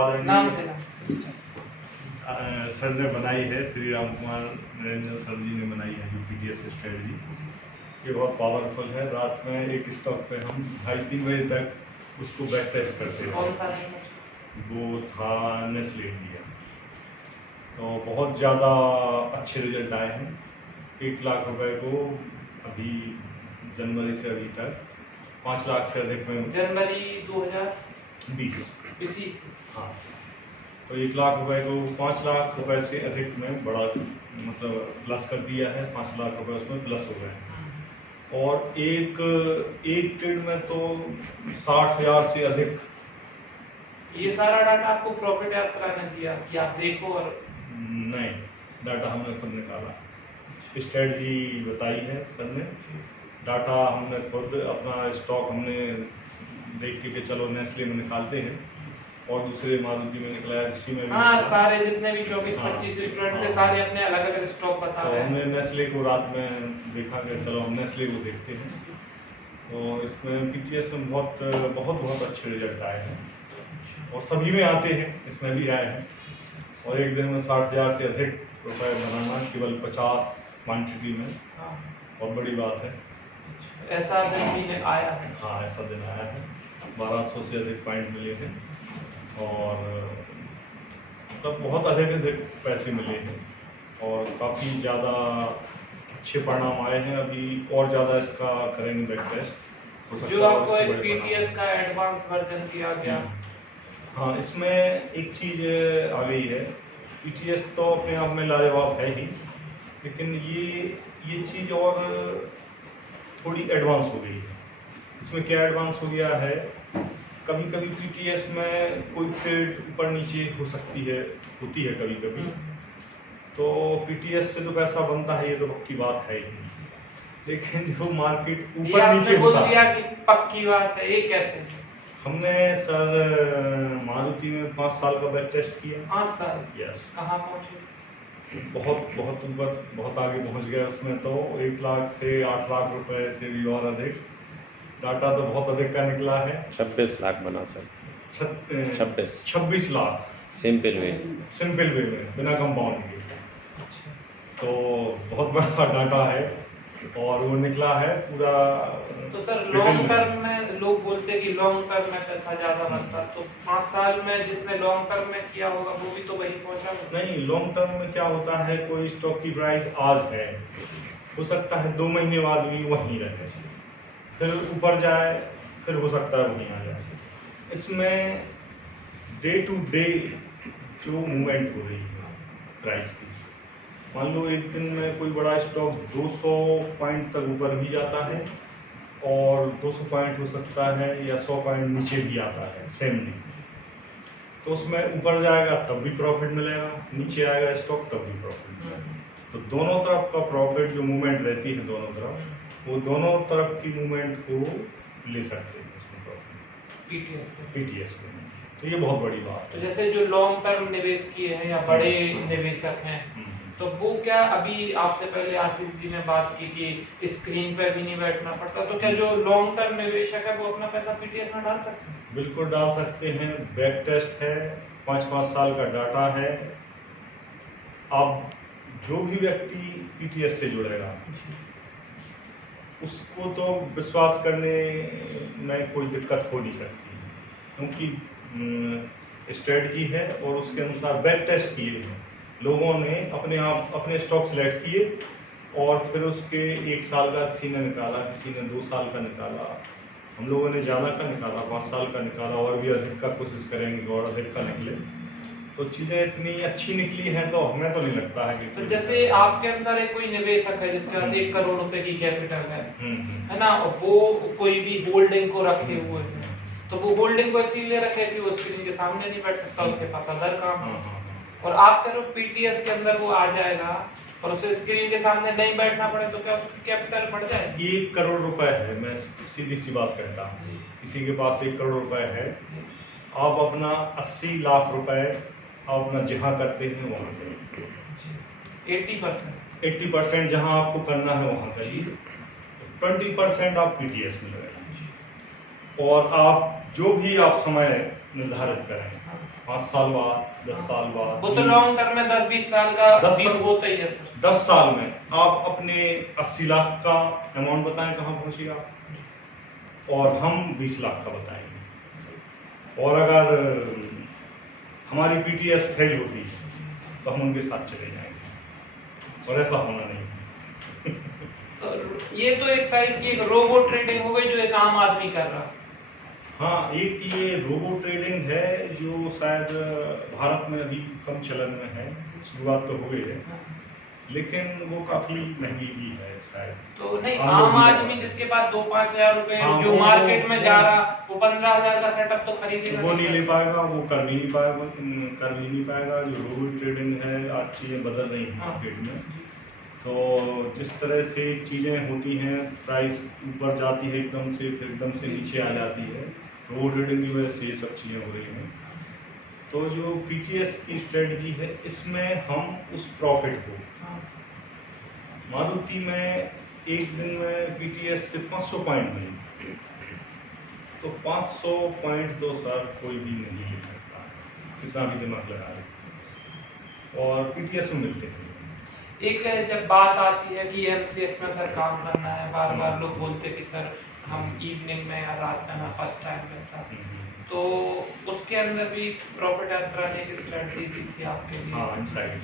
नाम आदरणीय सर ने बनाई है, श्री राम कुमार निरंजन सर जी ने बनाई है जो पीटीएस स्ट्रेटजी। ये बहुत पावरफुल है। रात में एक स्टॉक पे हम 2:30-3 बजे तक उसको बैक टेस्ट करते हैं। कौन सा वो था नेस्ले इंडिया। तो बहुत ज़्यादा अच्छे रिजल्ट आए हैं। 1 लाख रुपए को अभी जनवरी से अभी तक 5 लाख से अधिक में जनवरी 2020 इसी हाँ, तो 1 लाख रुपए को 5 लाख रुपए से अधिक में बड़ा मतलब प्लस कर दिया है। 5 लाख रुपए उसमें प्लस हो गए हैं। और एक ट्रेड में तो 60,000 से अधिक। ये सारा डाटा आपको प्रॉफिट यात्रा ने दिया कि आप देखो? और नहीं, डाटा हमने खुद निकाला, स्ट्रेटजी बताई है सर ने। डाटा हमने खुद अपना स्टॉक हमने देख के चलो नेस्ले में निकालते हैं और दूसरे मारुति में निकला है, इसी में हाँ, सारे जितने भी 24-25 स्टूडेंट थे सारे अपने अलग अलग स्टॉक बता रहे हैं। हमने नेस्ले को रात में देखा कि चलो हम नेस्ले को देखते हैं। तो इसमें पीटीएस में बहुत अच्छे रिजल्ट आए हैं और सभी में आते हैं, इसमें भी आए हैं। और एक दिन में 60,000 से अधिक रुपए बनाना केवल 50 क्वान्टिटी में बहुत बड़ी बात है। ऐसा दिन भी आया है? हाँ, ऐसा दिन आया है। 1200 से अधिक पॉइंट मिले हैं और मतलब बहुत अधिक पैसे मिले हैं और काफ़ी ज़्यादा अच्छे परिणाम आए हैं। अभी और ज़्यादा इसका करेंगे बैक टेस्ट। जो आपको एक पीटीएस का एडवांस वर्जन दिया गया। हाँ, इसमें एक चीज़ आ गई है। पीटीएस तो अपने आप में लाजवाब है ही, लेकिन ये चीज़ और थोड़ी एडवांस हो गई है। इसमें क्या एडवांस हो गया है, कभी कभी पीटीएस में कोई ट्रेड ऊपर नीचे होती है कभी कभी। तो पीटीएस से जो पैसा बनता है ये तो पक्की बात है ही, लेकिन जो मार्केट ऊपर नीचे होता है कि पक्की बात है, ये कैसे? हमने सर मारुति में 5 साल का बैक टेस्ट किया। 5 साल? यस। कहाँ पहुँचे? बहुत ऊपर, बहुत आगे पहुंच गया। उसमें तो 1 लाख से 8 लाख रुपए से भी और अधिक। डाटा तो बहुत अधिक का निकला है। 26 लाख बना सर। 26 लाख सिंपल वे में बिना कंपाउंड के। तो बहुत बड़ा डाटा है और वो निकला है पूरा। तो सर लॉन्ग टर्म में लोग बोलते हैं कि लॉन्ग टर्म में पैसा ज्यादा बनता, तो 5 साल में जिसने लॉन्ग टर्म में किया होगा वो भी तो वही पहुंचा होगा? नहीं, लॉन्ग टर्म में क्या होता है, कोई स्टॉक की प्राइस आज है, हो सकता है 2 महीने बाद भी वहीं रहे, फिर ऊपर जाए, फिर हो सकता है वहीं आ जाए। इसमें डे टू डे जो मूवमेंट हो रही है प्राइस की, मान लो एक दिन में कोई बड़ा स्टॉक 200 पॉइंट तक ऊपर भी जाता है और 200 पॉइंट हो सकता है या 100 पॉइंट नीचे भी आता है सेम डे। तो उसमें ऊपर जाएगा तब भी प्रॉफिट मिलेगा, नीचे आएगा स्टॉक तब भी प्रॉफिट मिलेगा। तो दोनों तरफ का प्रॉफिट जो मूवमेंट रहती है दोनों तरफ, वो दोनों तरफ की मूवमेंट को ले सकते हैं उसमें प्रॉफिट पीटीएस में। तो ये बहुत बड़ी बात है। तो जैसे जो लॉन्ग टर्म निवेश किए हैं या बड़े निवेशक हैं, तो वो क्या, अभी आपसे पहले आशीष जी ने बात की कि स्क्रीन पे भी नहीं बैठना पड़ता, तो क्या जो लॉन्ग टर्म निवेशक है वो अपना पैसा पीटीएस में डाल सकते हैं? बिल्कुल डाल सकते हैं। बैक टेस्ट है, 5-5 साल का डाटा है। अब जो भी व्यक्ति पीटीएस से जुड़ेगा उसको तो विश्वास करने में कोई दिक्कत हो नहीं सकती, क्योंकि स्ट्रेटजी है और उसके अनुसार बैक टेस्ट किए हैं लोगों ने, अपने स्टॉक सेलेक्ट किए और फिर उसके 1 साल का किसी ने निकाला, किसी ने 2 साल का निकाला। हम लोगों ने ज़्यादा का निकाला, 5 साल का निकाला, और भी अधिक का कोशिश करेंगे और अधिक का निकले। तो चीज़ें इतनी अच्छी निकली हैं तो हमें तो नहीं लगता है कि तो जैसे आपके अंदर एक कोई निवेशक है जिसके पास 1 करोड़ रुपए की कैपिटल है ना, वो कोई भी होल्डिंग को रखे हुए है, तो वो होल्डिंग को इसीलिए रखे कि वो स्क्रीन के सामने नहीं बैठ सकता, उसके पास अदर काम है। और आप करो पीटीएस के अंदर वो आ जाएगा और उसे स्क्रीन के सामने नहीं बैठना पड़े, तो क्या उसकी कैपिटल बढ़ जाएगी? 1 करोड़ रुपए है, मैं सीधी सी बात कहता हूँ, किसी के पास 1 करोड़ रुपए है, आप अपना 80 लाख रुपए आप अपना जहाँ करते हैं वहाँ करिए। 80% जहाँ आपको करना है वहाँ करिए, 20% आप पीटीएस में लगाइए। और आप जो भी आप समय निर्धारित करें, 5 साल बाद, 10 साल बाद, वो तो लॉन्ग टर्म में 10-20 साल का 10 व्यू होता ही है सर। 10 साल में आप अपने 80 लाख का अमाउंट बताएं कहाँ पहुंचेगा, और हम 20 लाख का बताएंगे। और अगर हमारी पीटीएस फेल होती है तो हम उनके साथ चले जाएंगे, और ऐसा होना नहीं। तो ये तो एक टाइप की एक रोबो ट्रेडिंग हो गई जो एक आम आदमी कर रहा है। हाँ, एक ये रोबो ट्रेडिंग है जो शायद भारत में अभी कम चलन में है, शुरुआत तो हो गई है, लेकिन वो काफी महंगी भी है शायद। तो नहीं, आम आदमी जिसके पास 2-5 हजार रुपए जो मार्केट में जा रहा, वो 15,000 का सेटअप तो खरीदेगा, वो नहीं ले पाएगा, वो कर भी नहीं पाएगा। जो रोबो ट्रेडिंग है, आज चीजें बदल रही हैं मार्केट में, तो जिस तरह से चीजें होती हैं, प्राइस ऊपर जाती है एकदम से, फिर एकदम से नीचे आ जाती है, रोबो ट्रेडिंग की वजह से ये सब चीजें हो रही हैं। तो जो पीटीएस की स्ट्रेटजी है, इसमें हम उस प्रॉफिट को, मारुति में एक दिन में पीटीएस से 500 पॉइंट मिली, तो 500 पॉइंट तो सर कोई भी नहीं ले सकता, कितना भी दिमाग लगा ले, और पीटीएस में मिलते हैं। एक जब बात आती है कि एमसीएक्स में सर काम करना है, बार बार लोग बोलते हैं कि सर हम इवनिंग में या रात में हमारे पास टाइम रहता, तो उसके अंदर भी प्रॉफिट यात्रा ने एक स्ट्रेटजी दी थी आपके लिए। हाँ, इनसाइड,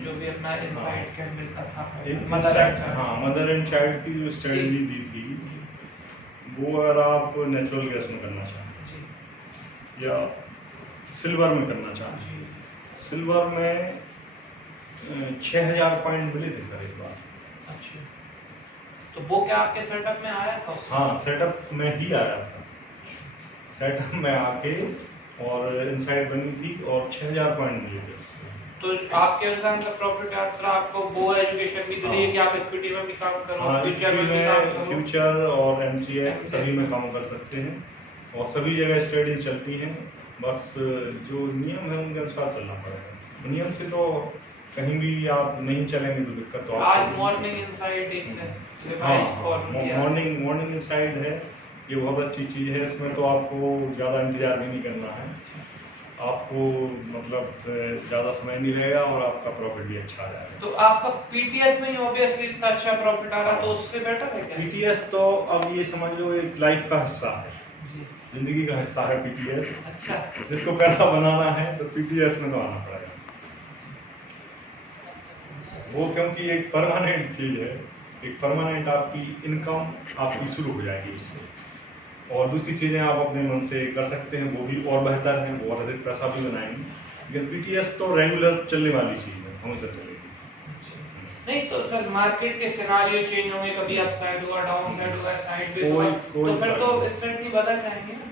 जो भी अपना इनसाइड कैंडल का था, मदर एंड चाइल्ड की जो स्ट्रेटजी दी थी, वो अगर आप नेचुरल गैस में करना चाहें या सिल्वर में करना चाहें, सिल्वर में 6,000 पॉइंट मिले थे सर एक बार। अच्छा, तो वो क्या आपके सेटअप में आया था? हाँ, सेटअप में ही आया था, सेटअप में आके और इनसाइड बनी थी और 6,000 पॉइंट मिले थे। तो आपके अनुसार का प्रॉफिट यात्रा आपको वो एजुकेशन भी दी है कि आप इक्विटी में भी काम करो, फ्यूचर में भी काम करो, फ्यूचर और एमसीएक्स सभी में काम कर सकते हैं, और सभी जगह स्ट्रेटजी चलती हैं, बस जो नियम है उनके अनुसार चलना पड़ेगा। नियम से तो कहीं भी आप नहीं चलेंगे तो दिक्कत तो आज मॉर्निंग इनसाइड एक मॉर्निंग इनसाइड है, ये बहुत अच्छी चीज़ है। इसमें तो आपको ज़्यादा इंतजार भी नहीं करना है, आपको मतलब ज़्यादा समय नहीं रहेगा और आपका प्रॉफिट भी अच्छा आ जाएगा। तो आपका पीटीएस में ही ऑब्वियसली इतना अच्छा प्रॉफिट आ रहा, तो उससे बेटर है क्या? पीटीएस तो अब ये समझ लो एक लाइफ का हिस्सा है, जिंदगी का हिस्सा है पीटीएस। अच्छा, जिसको पैसा बनाना है तो पीटीएस में तो आना पड़ेगा वो, क्योंकि एक परमानेंट चीज़ है, एक परमानेंट आपकी इनकम आपकी शुरू हो जाएगी उससे, और दूसरी चीज़ें आप अपने मन से कर सकते हैं, वो भी और बेहतर है, वो और अधिक पैसा भी बनाएंगे। लेकिन पीटीएस तो रेगुलर चलने वाली चीज़ है, हमेशा चलेगी। नहीं तो सर मार्केट के सिनारियो चेंज होंगे, कभी अप साइड होगा, डाउन साइड होगा, साइड वेज होगा, तो फिर तो स्ट्रेटजी बदल जाएंगे ना।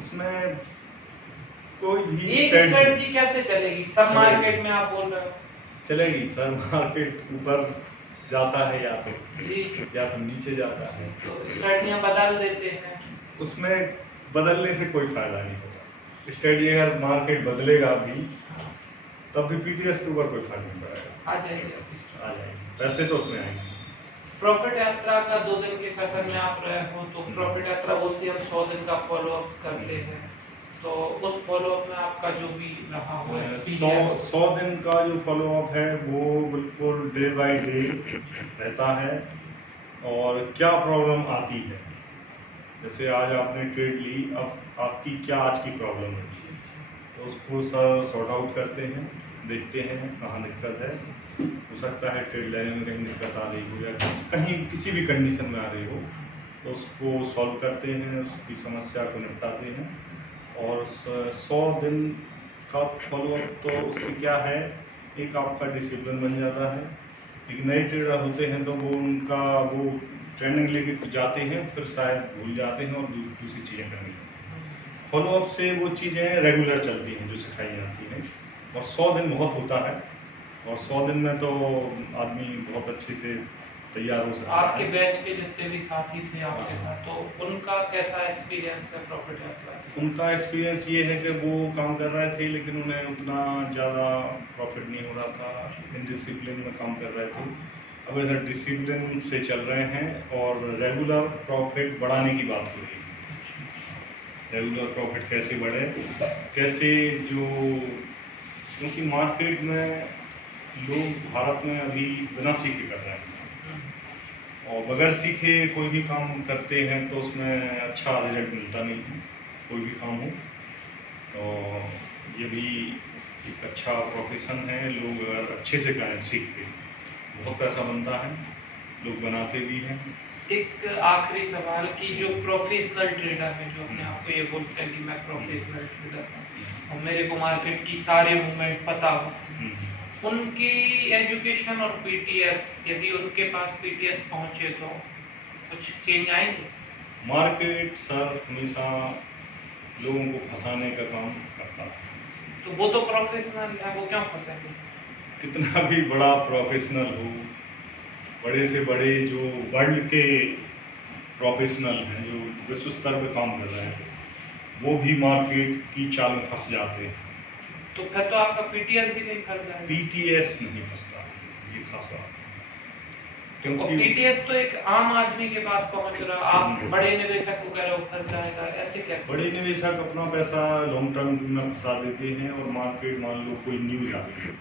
उसमें कोई भी एक स्ट्रेटजी कैसे चलेगी सब मार्केट में, आप बोल रहे हो? चलेगी सर, मार्केट ऊपर जाता है या तो नीचे जाता है, तो स्ट्रेटजियां बदल देते हैं, उसमें बदलने से कोई फायदा नहीं होता। स्ट्रेटजी अगर मार्केट बदलेगा भी तब भी पीटीएस के ऊपर कोई फर्क नहीं पड़ेगा, आ जाएगी वैसे तो उसमें आएंगे। प्रॉफिट यात्रा का 2 दिन के सेशन में आप रहे हो, तो प्रॉफिट यात्रा बोलती है हम 100 दिन का फॉलो अप करते हैं, तो उस फॉलो अप में आपका जो भी रहा हो एक्सपीरियंस, 100 दिन का जो फॉलो अप है वो बिल्कुल डे बाय डे रहता है, और क्या प्रॉब्लम आती है, जैसे आज आपने ट्रेड ली, अब आपकी क्या आज की प्रॉब्लम है, तो उसको सॉर्ट आउट करते हैं, देखते हैं कहाँ दिक्कत है। हो सकता है ट्रेड लेने में कहीं दिक्कत आ रही हो या कहीं किसी भी कंडीशन में आ रही हो, तो उसको सॉल्व करते हैं, उसकी समस्या को निपटाते हैं। और 100 दिन का फॉलोअप तो उससे क्या है, एक आपका डिसिप्लिन बन जाता है। एक नए ट्रेडर होते हैं तो वो उनका वो ट्रेनिंग लेके जाते हैं, फिर शायद भूल जाते हैं और दूसरी चीज़ें करने लगते हैं। फॉलोअप से वो चीज़ें रेगुलर चलती हैं जो सिखाई जाती हैं, और 100 दिन बहुत होता है, और 100 दिन में तो आदमी बहुत अच्छे से तैयार हो सकता है। आपके बैच के जितने भी साथी थे आपके साथ, तो उनका कैसा एक्सपीरियंस है प्रॉफिट यात्रा? उनका एक्सपीरियंस ये है कि वो काम कर रहे थे लेकिन उन्हें उतना ज़्यादा प्रॉफिट नहीं हो रहा था, इनडिसिप्लिन में काम कर रहे थे। अब इधर डिसिप्लिन से चल रहे हैं और रेगुलर प्रॉफिट बढ़ाने की बात हो रही है। रेगुलर प्रॉफिट कैसे बढ़े, कैसे जो, क्योंकि मार्केट में लोग भारत में अभी बिना सीखे कर रहे हैं और बगैर सीखे कोई भी काम करते हैं तो उसमें अच्छा रिजल्ट मिलता नहीं है, कोई भी काम हो। तो ये भी एक अच्छा प्रोफेशन है, लोग अगर अच्छे से करें सीख के बहुत पैसा बनता है, लोग बनाते भी हैं। एक आखिरी सवाल कि जो प्रोफेशनल ट्रेडर है, जो अपने आप को ये बोलते हैं कि मैं प्रोफेशनल ट्रेडर हूँ और मेरे को मार्केट की सारे मूवमेंट पता होते हैं, उनकी एजुकेशन और पीटीएस, यदि उनके पास पीटीएस पहुँचे तो कुछ चेंज आएंगे? मार्केट सर हमेशा लोगों को फंसाने का काम करता है। तो वो तो प्रोफेशनल है, वो क्यों फंसेंगे? कितना भी बड़ा प्रोफेशनल हो, बड़े से बड़े जो वर्ल्ड के प्रोफेशनल हैं, जो विश्व स्तर पे काम कर रहे हैं, वो भी मार्केट की चाल में फंस जाते हैं। तो फिर तो आपका पीटीएस भी नहीं फंस जाएगा। पीटीएस नहीं फंसता, ये खास बात है। और पीटीएस तो एक आम आदमी के पास पहुंच रहा, आप बड़े निवेशक को कह रहे हो फंस जाएगा, ऐसे कैसे? बड़े निवेशक अपना पैसा लॉन्ग टर्म में फंसा देते हैं और मार्केट मान लो कोई न्यूज आ गई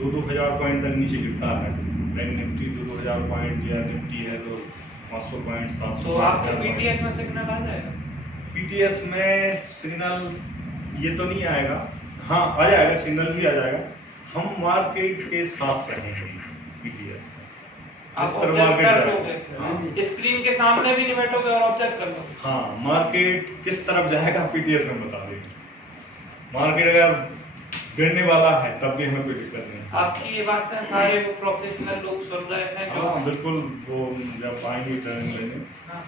2-2000 पॉइंट तक नीचे गिरता है, बैंक निफ्टी 2-2000 पॉइंट या निफ्टी है तो 500 पॉइंट 700। तो आपके पीटीएस में सिग्नल आ जाएगा? पीटीएस में सिग्नल ये तो नहीं आएगा, हाँ आ जाएगा, सिग्नल भी आ जाएगा। हम मार्केट के साथ रहेंगे पीटीएस में। आप ऑब्जर्व कर लोगे, स्क्रीन के सामने भी नहीं बैठोगे और ऑब्जर्व कर लोगे। हाँ, मार्केट किस तरफ जाएगा पीटीएस में बता देंगे। मार्केट अगर गिरने वाला है तब भी हमें कोई दिक्कत नहीं। आपकी ये बातें सारे वो प्रोफेशनल लोग सुन रहे हैं जो? हाँ बिल्कुल, वो जब आएंगे ट्रेनिंग लेने, हाँ,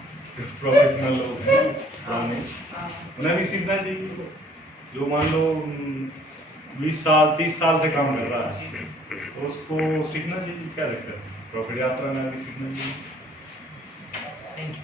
प्रोफेशनल लोग हैं पुराने, हाँ, उन्हें भी सीखना चाहिए। जो मान लो 20 साल 30 साल से काम कर रहा है तो उसको सीखना चाहिए, क्या दिक्कत है, प्रॉफिट यात्रा में भी सीखना चाहिए। Thank you.